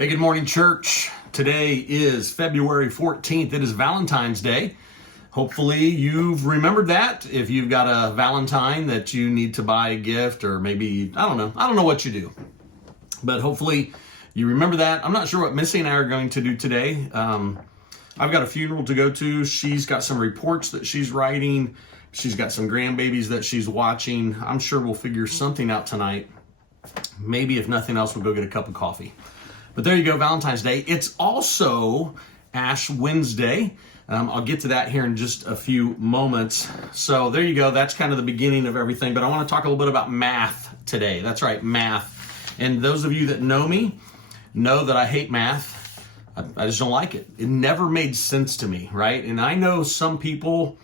Hey, good morning, church. Today is February 14th. It is Valentine's Day. Hopefully you've remembered that. If you've got a Valentine that you need to buy a gift, or maybe, I don't know what you do. But hopefully you remember that. I'm not sure what Missy and I are going to do today. I've got a funeral to go to. She's got some reports that she's writing. She's got some grandbabies that she's watching. I'm sure we'll figure something out tonight. Maybe if nothing else, we'll go get a cup of coffee. But there you go, Valentine's Day. It's also Ash Wednesday. I'll get to that here in just a few moments. So there you go. That's kind of the beginning of everything. But I want to talk a little bit about math today. That's right, math. And those of you that know me know that I hate math. I just don't like it. It never made sense to me, right? And I know some people,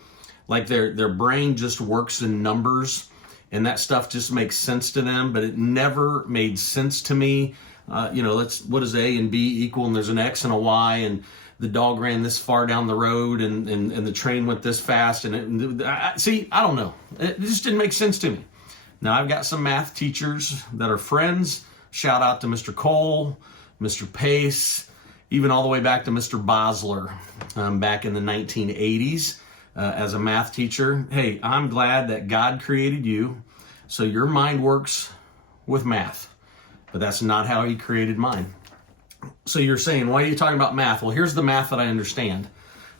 like their brain just works in numbers, and that stuff just makes sense to them, but it never made sense to me. What does A and B equal? And there's an X and a Y, and the dog ran this far down the road, and the train went this fast. And I don't know. It just didn't make sense to me. Now, I've got some math teachers that are friends. Shout out to Mr. Cole, Mr. Pace, even all the way back to Mr. Bosler back in the 1980s as a math teacher. Hey, I'm glad that God created you so your mind works with math. But that's not how he created mine. So you're saying, why are you talking about math? Well, here's the math that I understand.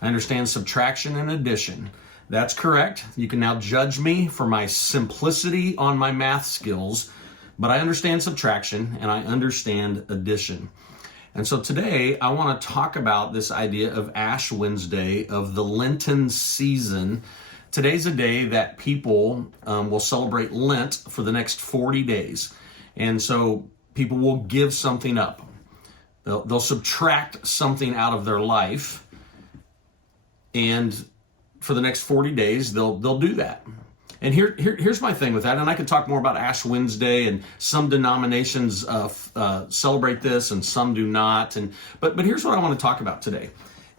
I understand subtraction and addition. That's correct. You can now judge me for my simplicity on my math skills, but I understand subtraction and I understand addition. And so today I want to talk about this idea of Ash Wednesday, of the Lenten season. Today's a day that people will celebrate Lent for the next 40 days. And so people will give something up. They'll subtract something out of their life, and for the next 40 days, they'll do that. And here's my thing with that, and I could talk more about Ash Wednesday, and some denominations celebrate this and some do not. But here's what I want to talk about today.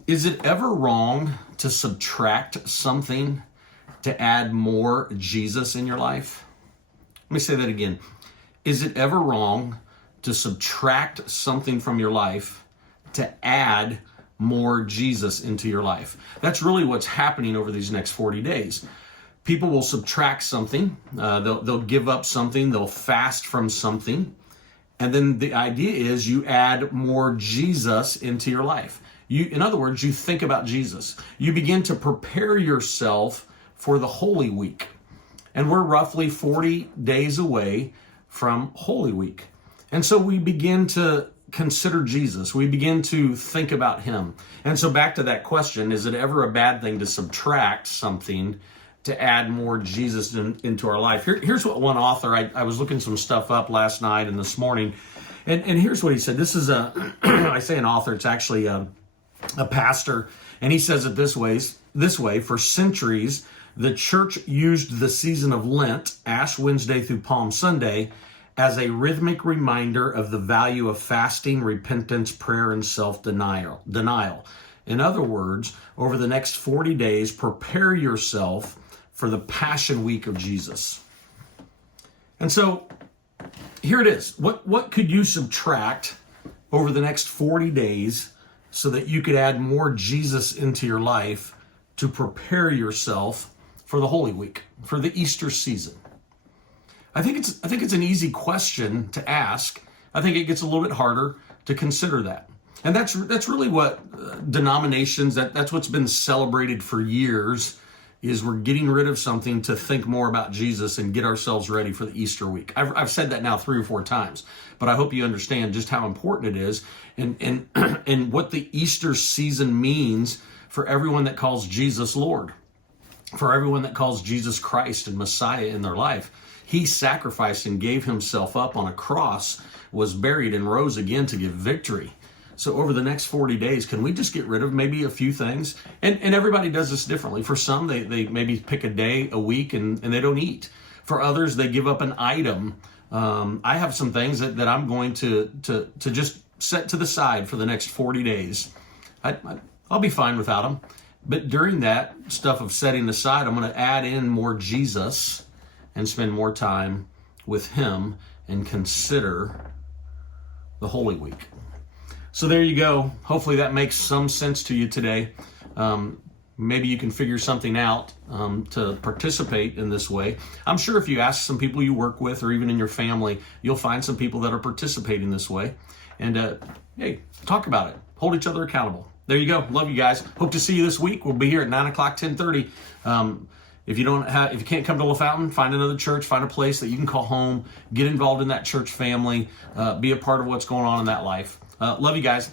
Is it ever wrong to subtract something to add more Jesus in your life? Let me say that again. Is it ever wrong to subtract something from your life to add more Jesus into your life? That's really what's happening over these next 40 days. People will subtract something, they'll give up something, they'll fast from something, and then the idea is you add more Jesus into your life. In other words, you think about Jesus. You begin to prepare yourself for the Holy Week. And we're roughly 40 days away from Holy Week. And so we begin to consider Jesus. We begin to think about him. And so back to that question, is it ever a bad thing to subtract something to add more Jesus into our life? Here's what one author, I was looking some stuff up last night and this morning, and here's what he said. This is I say an author, it's actually a pastor, and he says it this way: for centuries, the church used the season of Lent, Ash Wednesday through Palm Sunday, as a rhythmic reminder of the value of fasting, repentance, prayer, and self-denial. In other words, over the next 40 days, prepare yourself for the Passion Week of Jesus. And so, here it is. What could you subtract over the next 40 days so that you could add more Jesus into your life to prepare yourself for the Holy Week, for the Easter season? I think it's an easy question to ask. I think it gets a little bit harder to consider that. And that's really what denominations, that's what's been celebrated for years, is we're getting rid of something to think more about Jesus and get ourselves ready for the Easter week. I've said that now 3 or 4 times, but I hope you understand just how important it is and what the Easter season means for everyone that calls Jesus Lord, for everyone that calls Jesus Christ and Messiah in their life. He sacrificed and gave himself up on a cross, was buried, and rose again to give victory. So over the next 40 days, can we just get rid of maybe a few things? And everybody does this differently. For some, they maybe pick a day, a week, and they don't eat. For others, they give up an item. I have some things that I'm going to just set to the side for the next 40 days. I'll be fine without them. But during that stuff of setting aside, I'm going to add in more Jesus and spend more time with him and consider the Holy Week. So there you go. Hopefully that makes some sense to you today. Maybe you can figure something out to participate in this way. I'm sure if you ask some people you work with or even in your family, you'll find some people that are participating this way. And hey, talk about it. Hold each other accountable. There you go. Love you guys. Hope to see you this week. We'll be here at 9 o'clock, 10:30. If you can't come to La Fountain, find another church, find a place that you can call home, get involved in that church family, be a part of what's going on in that life. Love you guys.